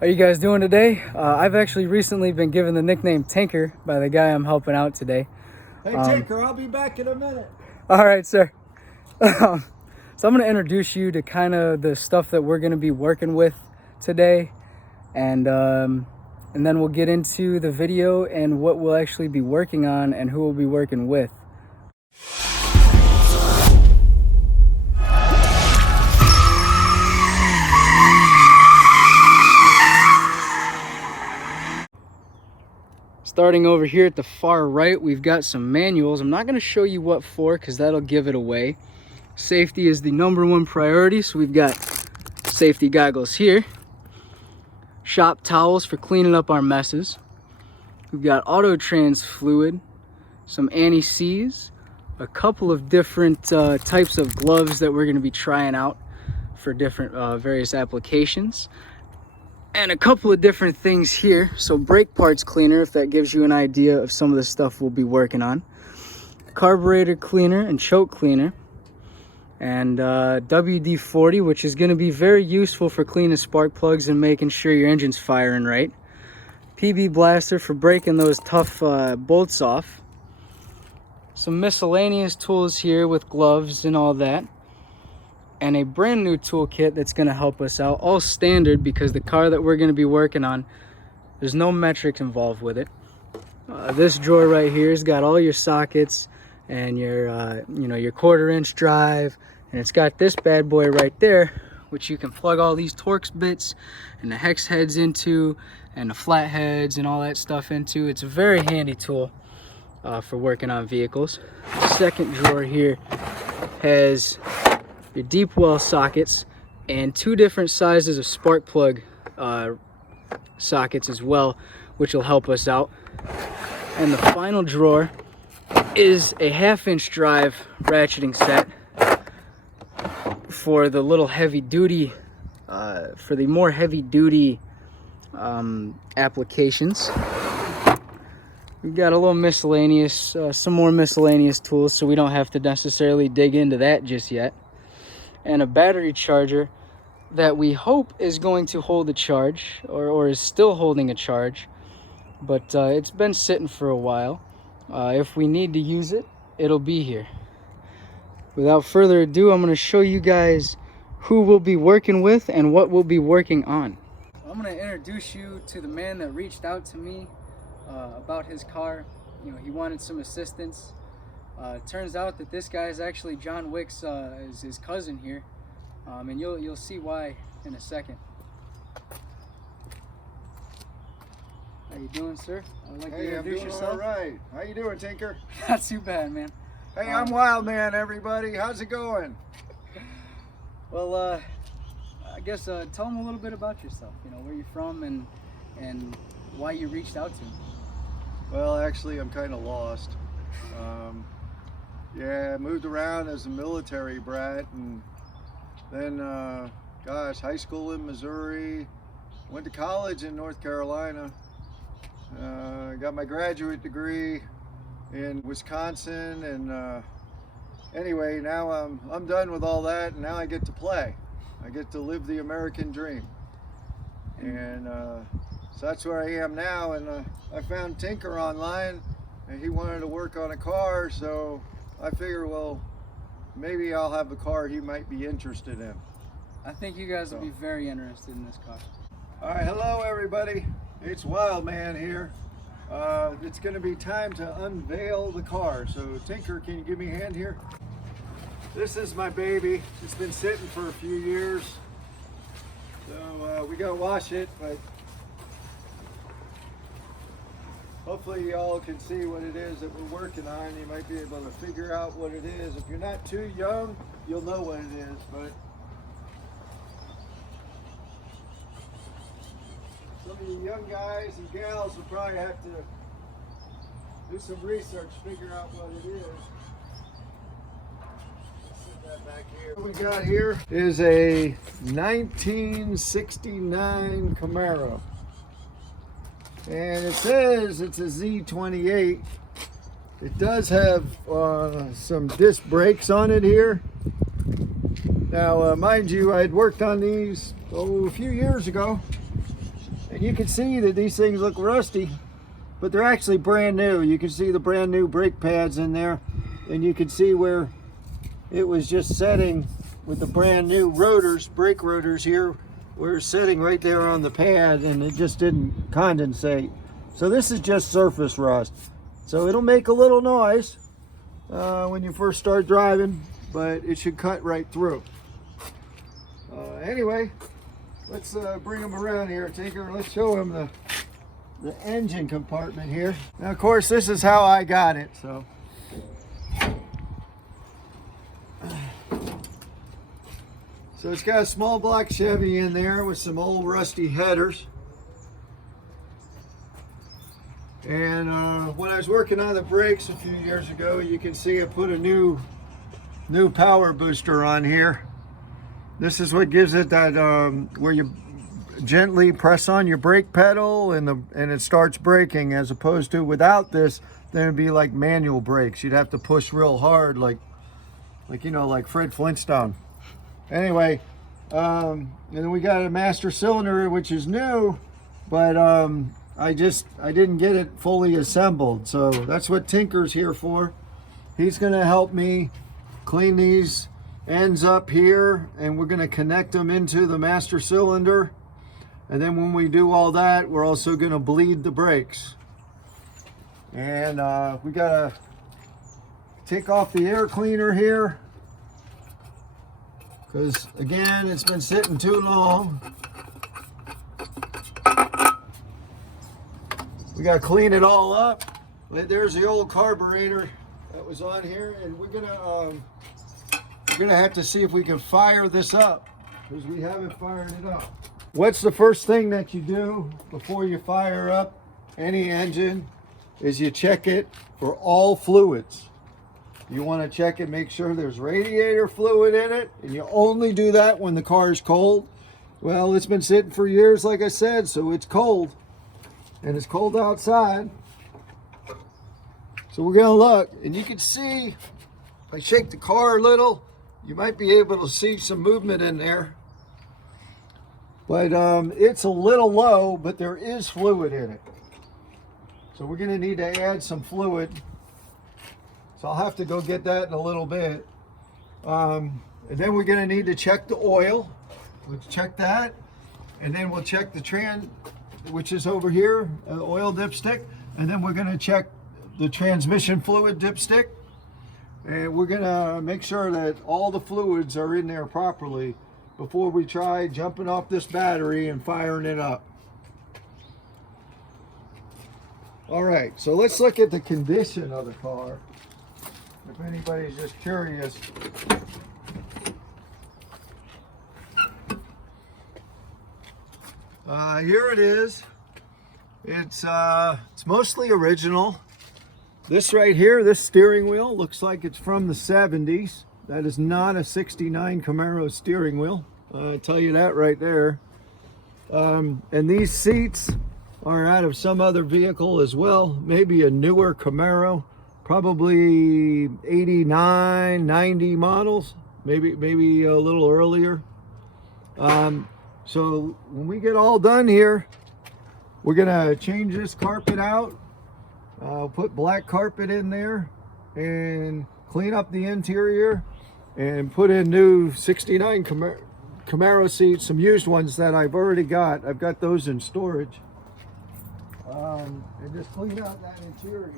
How you guys doing today? I've actually recently been given the nickname Tinker by the guy I'm helping out today. Hey Tinker, I'll be back in a minute. All right, sir. So I'm going to introduce you to kind of the stuff that we're going to be working with today, and then we'll get into the video and what we'll actually be working on and who we'll be working with. Starting over here at the far right, we've got some manuals. I'm not going to show you what for because that'll give it away. Safety is the #1 priority, so we've got safety goggles here, shop towels for cleaning up our messes. We've got auto trans fluid, some anti-seize, a couple of different types of gloves that we're going to be trying out for different various applications, and a couple of different things here. So brake parts cleaner, if that gives you an idea of some of the stuff we'll be working on, carburetor cleaner and choke cleaner, and WD-40, which is going to be very useful for cleaning spark plugs and making sure your engine's firing right. PB blaster for breaking those tough bolts off. Some miscellaneous tools here with gloves and all that. And a brand new toolkit that's going to help us out. All standard because the car that we're going to be working on, there's no metrics involved with it. This drawer right here has got all your sockets and your your 1/4-inch drive, and it's got this bad boy right there, which you can plug all these Torx bits and the hex heads into, and the flat heads and all that stuff into. It's a very handy tool for working on vehicles. The second drawer here has your deep well sockets and 2 different sizes of spark plug sockets as well, which will help us out. And the final drawer is a 1/2-inch drive ratcheting set for the little heavy duty, for the more heavy duty applications. We've got a little miscellaneous, some more miscellaneous tools, so we don't have to necessarily dig into that just yet. And a battery charger that we hope is going to hold a charge, or is still holding a charge, but it's been sitting for a while. If we need to use it, it'll be here. Without further ado, I'm going to show you guys who we'll be working with and what we'll be working on. I'm going to introduce you to the man that reached out to me about his car. You know, he wanted some assistance. It turns out that this guy is actually John Wick's is his cousin here, and you'll see why in a second. How you doing, sir? I'd like to introduce yourself. All right. How you doing, Tinker? Not too bad, man. Hey, I'm Wild Man, everybody. How's it going? Well, I guess tell them a little bit about yourself. You know, where you're from and why you reached out to me. Well, actually, I'm kind of lost. Yeah, I moved around as a military brat, and then, high school in Missouri, went to college in North Carolina, got my graduate degree in Wisconsin, and anyway, now I'm done with all that, and now I get to play. I get to live the American dream, and so that's where I am now. And I found Tinker online, and he wanted to work on a car, so I figure, well, maybe I'll have a car he might be interested in. I think you guys will be very interested in this car. All right, hello everybody. It's Wild Man here. It's going to be time to unveil the car. So Tinker, can you give me a hand here? This is my baby. It's been sitting for a few years, so we got to wash it, but hopefully y'all can see what it is that we're working on. You might be able to figure out what it is. If you're not too young, you'll know what it is, but some of you young guys and gals will probably have to do some research, figure out what it is. Let's set that back here. What we got here is a 1969 Camaro. And it says it's a Z28. It does have some disc brakes on it here. Now, mind you, I had worked on these a few years ago. And you can see that these things look rusty, but they're actually brand new. You can see the brand new brake pads in there, and you can see where it was just setting with the brand new rotors, brake rotors here, were sitting right there on the pad, and it just didn't condensate. So this is just surface rust. So it'll make a little noise when you first start driving, but it should cut right through. Anyway, let's bring them around here, Tinker. Let's show them the engine compartment here. Now, of course, this is how I got it. So it's got a small block Chevy in there with some old rusty headers. And when I was working on the brakes a few years ago, you can see I put a new power booster on here. This is what gives it that where you gently press on your brake pedal and it starts braking, as opposed to without this, then it'd be like manual brakes. You'd have to push real hard, like you know, like Fred Flintstone. Anyway, and then we got a master cylinder, which is new, but I didn't get it fully assembled. So that's what Tinker's here for. He's gonna help me clean these ends up here, and we're gonna connect them into the master cylinder. And then when we do all that, we're also gonna bleed the brakes. And we gotta take off the air cleaner here, because again, it's been sitting too long. We gotta clean it all up. There's the old carburetor that was on here, and we're gonna have to see if we can fire this up, because we haven't fired it up. What's the first thing that you do before you fire up any engine is you check it for all fluids. You want to check it, make sure there's radiator fluid in it, and you only do that when the car is cold. Well, it's been sitting for years, like I said, so it's cold, and it's cold outside. So we're gonna look, and you can see, if I shake the car a little, you might be able to see some movement in there. But it's a little low, but there is fluid in it. So we're gonna need to add some fluid. So I'll have to go get that in a little bit. And then we're gonna need to check the oil. Let's check that. And then we'll check the which is over here, oil dipstick. And then we're gonna check the transmission fluid dipstick. And we're gonna make sure that all the fluids are in there properly before we try jumping off this battery and firing it up. All right, so let's look at the condition of the car, if anybody's just curious. Here it is. It's mostly original. This right here, this steering wheel, looks like it's from the 70s. That is not a 69 Camaro steering wheel. I'll tell you that right there. And these seats are out of some other vehicle as well. Maybe a newer Camaro, probably 89, 90 models, maybe a little earlier. So when we get all done here, we're gonna change this carpet out, put black carpet in there, and clean up the interior, and put in new 69 Camaro seats, some used ones that I've already got. I've got those in storage. And just clean out that interior.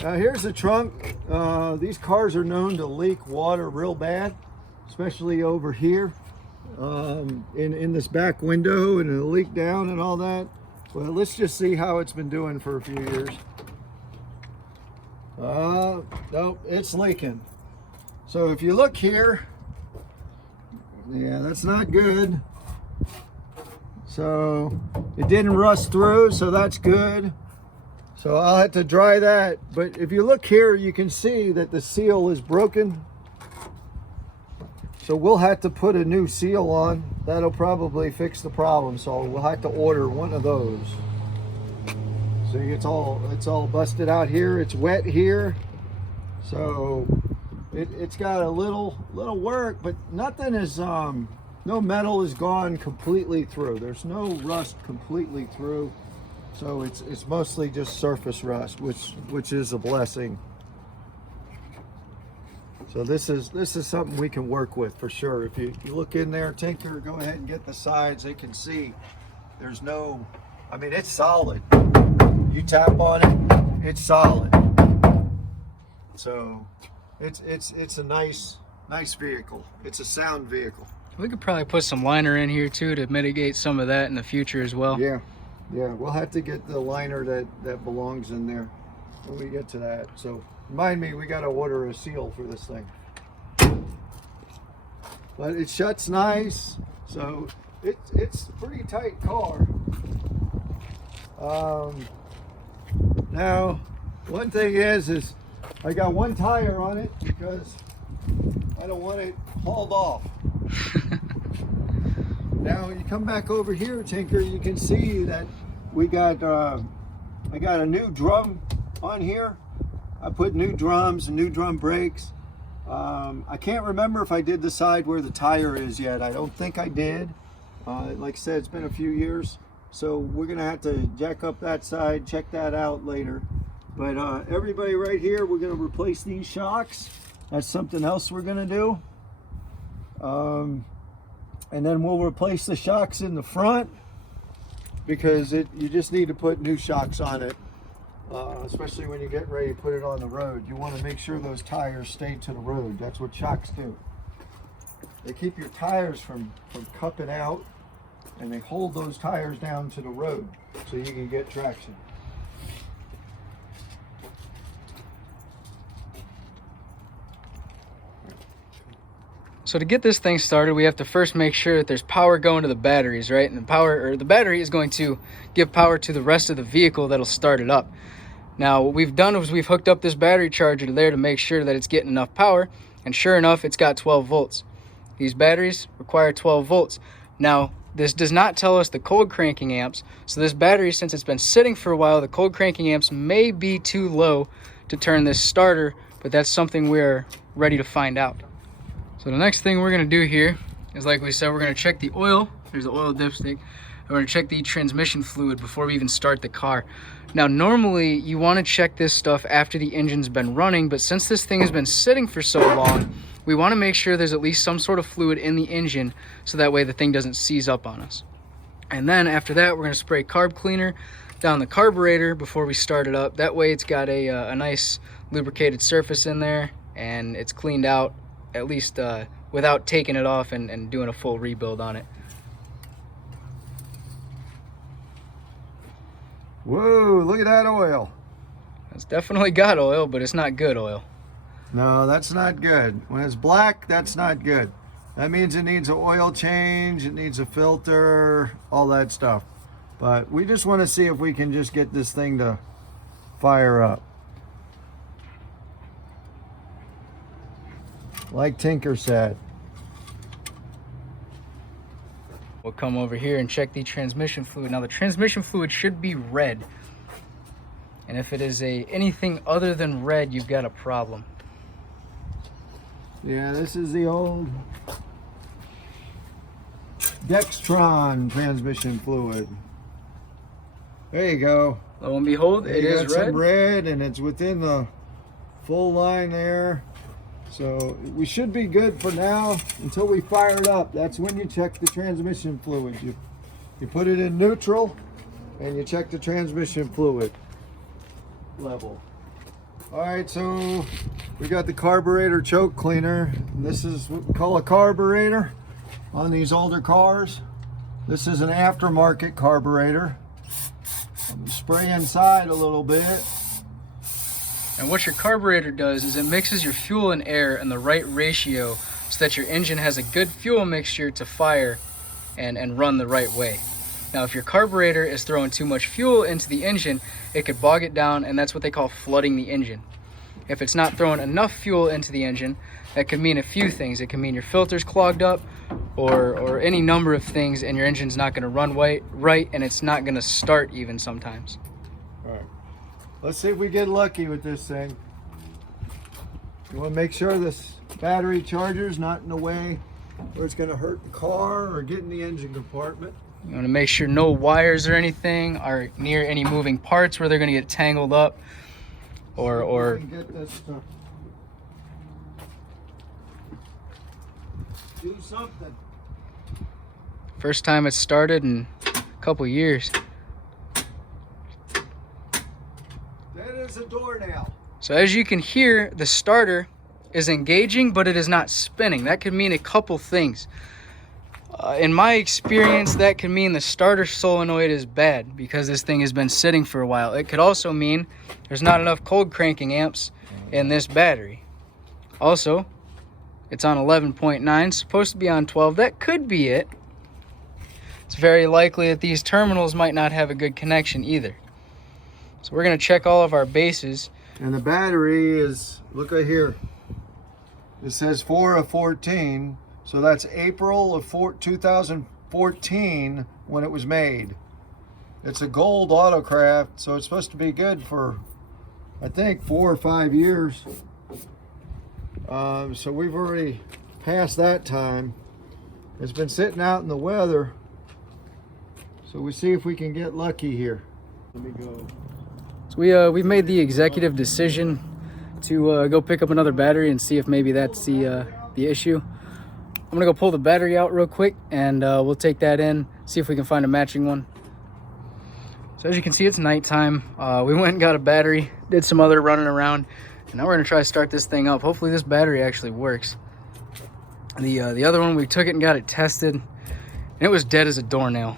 Here's the trunk. These cars are known to leak water real bad, especially over here in this back window, and it'll leak down and all that. Well, let's just see how it's been doing for a few years. Nope, it's leaking. So if you look here, yeah, that's not good. So it didn't rust through, so that's good. So I'll have to dry that. But if you look here, you can see that the seal is broken. So we'll have to put a new seal on. That'll probably fix the problem. So we'll have to order one of those. See, it's all busted out here. It's wet here. So it's got a little work, but nothing is no metal is gone completely through. There's no rust completely through, so it's mostly just surface rust, which is a blessing. So this is something we can work with for sure. If you look in there, Tinker, go ahead and get the sides. They can see there's no, I mean, it's solid. You tap on it, it's solid. So it's a nice vehicle. It's a sound vehicle. We could probably put some liner in here too to mitigate some of that in the future as well. Yeah, we'll have to get the liner that belongs in there when we get to that. So remind me, we got to order a seal for this thing. But it shuts nice, so it's a pretty tight car. Now, one thing is I got one tire on it because I don't want it hauled off. Now you come back over here, Tinker, you can see that we got I got a new drum on here. I put new drums and new drum brakes. I can't remember if I did the side where the tire is yet. I don't think I did. Like I said, it's been a few years, so we're gonna have to jack up that side, check that out later. But everybody right here, we're gonna replace these shocks. That's something else we're gonna do. And then we'll replace the shocks in the front because you just need to put new shocks on it, especially when you get ready to put it on the road. You want to make sure those tires stay to the road. That's what shocks do. They keep your tires from cupping out, and they hold those tires down to the road so you can get traction. So to get this thing started, we have to first make sure that there's power going to the batteries, right? And the battery is going to give power to the rest of the vehicle that'll start it up. Now, what we've done is we've hooked up this battery charger there to make sure that it's getting enough power, and sure enough, it's got 12 volts. These batteries require 12 volts. Now, this does not tell us the cold cranking amps, so this battery, since it's been sitting for a while, the cold cranking amps may be too low to turn this starter, but that's something we're ready to find out. So the next thing we're going to do here is, like we said, we're going to check the oil. There's the oil dipstick. And we're going to check the transmission fluid before we even start the car. Now, normally you want to check this stuff after the engine's been running, but since this thing has been sitting for so long, we want to make sure there's at least some sort of fluid in the engine so that way the thing doesn't seize up on us. And then after that, we're going to spray carb cleaner down the carburetor before we start it up. That way it's got a nice lubricated surface in there and it's cleaned out, at least without taking it off and doing a full rebuild on it. Whoa, look at that oil. It's definitely got oil, but it's not good oil. No, that's not good. When it's black, that's not good. That means it needs an oil change, it needs a filter, all that stuff. But we just want to see if we can just get this thing to fire up. Like Tinker said. We'll come over here and check the transmission fluid. Now the transmission fluid should be red. And if it is anything other than red, you've got a problem. Yeah, this is the old Dextron transmission fluid. There you go. Lo and behold, it is red. Some red, and it's within the full line there. So we should be good for now until we fire it up. That's when you check the transmission fluid. You put it in neutral and you check the transmission fluid level. All right, so we got the carburetor choke cleaner. This is what we call a carburetor on these older cars. This is an aftermarket carburetor. Spray inside a little bit. And what your carburetor does is it mixes your fuel and air in the right ratio so that your engine has a good fuel mixture to fire and run the right way. Now, if your carburetor is throwing too much fuel into the engine, it could bog it down, and that's what they call flooding the engine. If it's not throwing enough fuel into the engine, that could mean a few things. It can mean your filter's clogged up or any number of things, and your engine's not going to run right, and it's not going to start even sometimes. All right. Let's see if we get lucky with this thing. You want to make sure this battery charger is not in the way where it's going to hurt the car or get in the engine compartment. You want to make sure no wires or anything are near any moving parts where they're going to get tangled up or Get this stuff. Do something. first time it's started in a couple years. That is a door nail. So as you can hear, the starter is engaging, but it is not spinning. That could mean a couple things. In my experience, that could mean the starter solenoid is bad because this thing has been sitting for a while. It could also mean there's not enough cold cranking amps in this battery. Also, it's on 11.9, supposed to be on 12. That could be it. It's very likely that these terminals might not have a good connection either. So we're going to check all of our bases. And the battery is, look right here. It says 4 of 14. So that's April of 2014 when it was made. It's a gold Autocraft, so it's supposed to be good for, I think, 4 or 5 years. So we've already passed that time. It's been sitting out in the weather. So we see if we can get lucky here. Let me go. So we've made the executive decision to go pick up another battery and see if maybe that's the issue. I'm gonna go pull the battery out real quick and we'll take that in, see if we can find a matching one. So as you can see, it's nighttime. We went and got a battery, did some other running around, and now we're gonna try to start this thing up. Hopefully this battery actually works. The other one, we took it and got it tested, and it was dead as a doornail.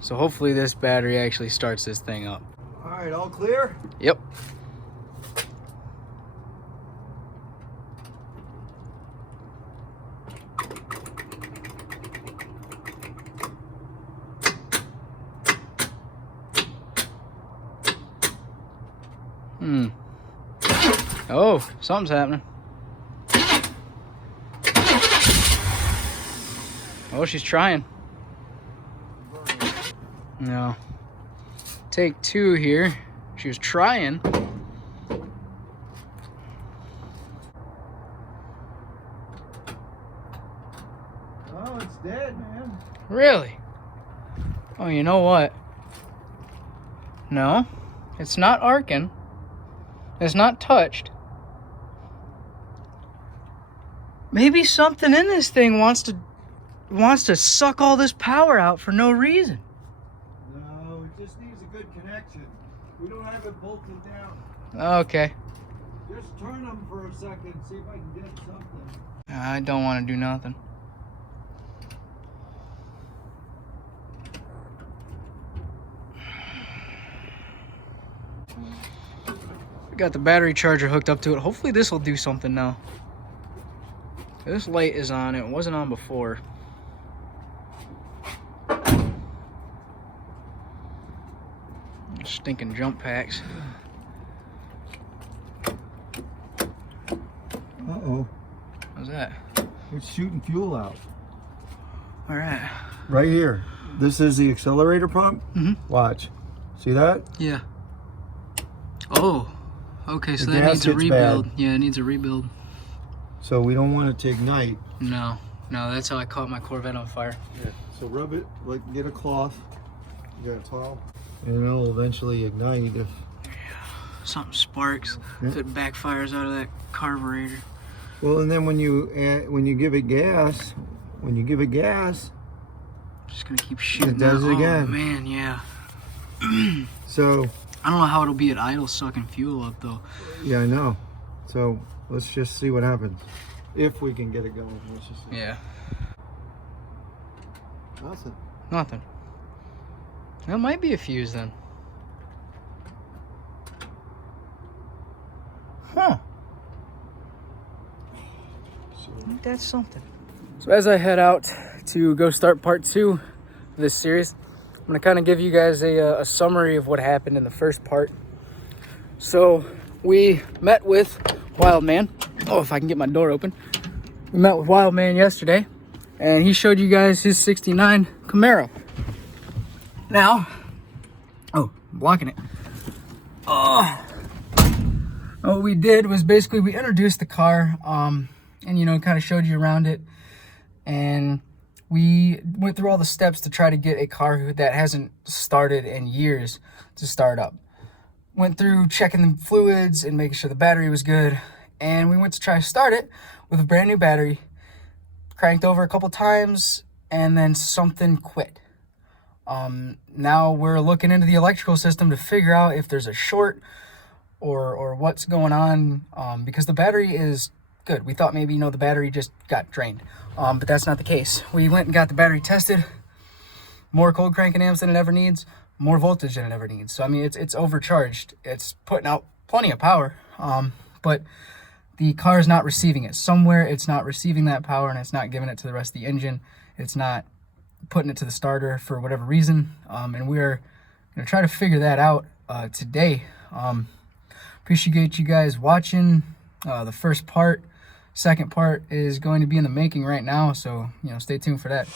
So hopefully this battery actually starts this thing up. All right, all clear? Yep. Oh, something's happening. Oh, she's trying. No. Take 2 here. She was trying. Oh, it's dead, man. Really? Oh, you know what? No, it's not arcing. It's not touched. Maybe something in this thing wants to suck all this power out for no reason. No, it just needs a good connection. We don't have it bolted down. Okay. Just turn them for a second, see if I can get something. I don't want to do nothing. We got the battery charger hooked up to it. Hopefully this will do something now. This light is on. It wasn't on before. Stinking jump packs. Uh-oh. What's that? It's shooting fuel out. All right. Right here. This is the accelerator pump. Watch. See that? Yeah. Oh. Okay, so The that needs a gasket's rebuild. bad. Yeah, it needs a rebuild. So we don't want it to ignite. No, that's how I caught my Corvette on fire. Yeah. So rub it, like get a cloth. You got a towel. And it'll eventually ignite if... Something sparks. Yeah. If it backfires out of that carburetor. Well, and then when you give it gas, Just gonna keep shooting. It does out. it again. Oh man, yeah. So... I don't know how it'll be at idle sucking fuel up though. Yeah, I know. So let's just see what happens. If we can get it going. Let's just see. Yeah. Nothing. Nothing. That might be a fuse then. Huh. So, I think that's something. So as I head out to go start part 2 of this series, I'm gonna kind of give you guys a summary of what happened in the first part. So we met with Wildman. Oh, if I can get my door open. We met with Wildman yesterday, and he showed you guys his 69 Camaro. Now, oh, I'm blocking it. Oh, What we did was basically we introduced the car, and you know, kind of showed you around it, and we went through all the steps to try to get a car that hasn't started in years to start up. Went through checking the fluids and making sure the battery was good, and we went to try to start it with a brand new battery. Cranked over a couple times, and then something quit. Now we're looking into the electrical system to figure out if there's a short or what's going on, because the battery is good. We thought maybe, you know, the battery just got drained, but that's not the case. We went and got the battery tested. More cold cranking amps than it ever needs, more voltage than it ever needs. So I mean, it's overcharged. It's putting out plenty of power, but the car is not receiving it. Somewhere it's not receiving that power, and it's not giving it to the rest of the engine. It's not putting it to the starter for whatever reason, and we're gonna try to figure that out today. Appreciate you guys watching the first part. Second part is going to be in the making right now, so you know, stay tuned for that.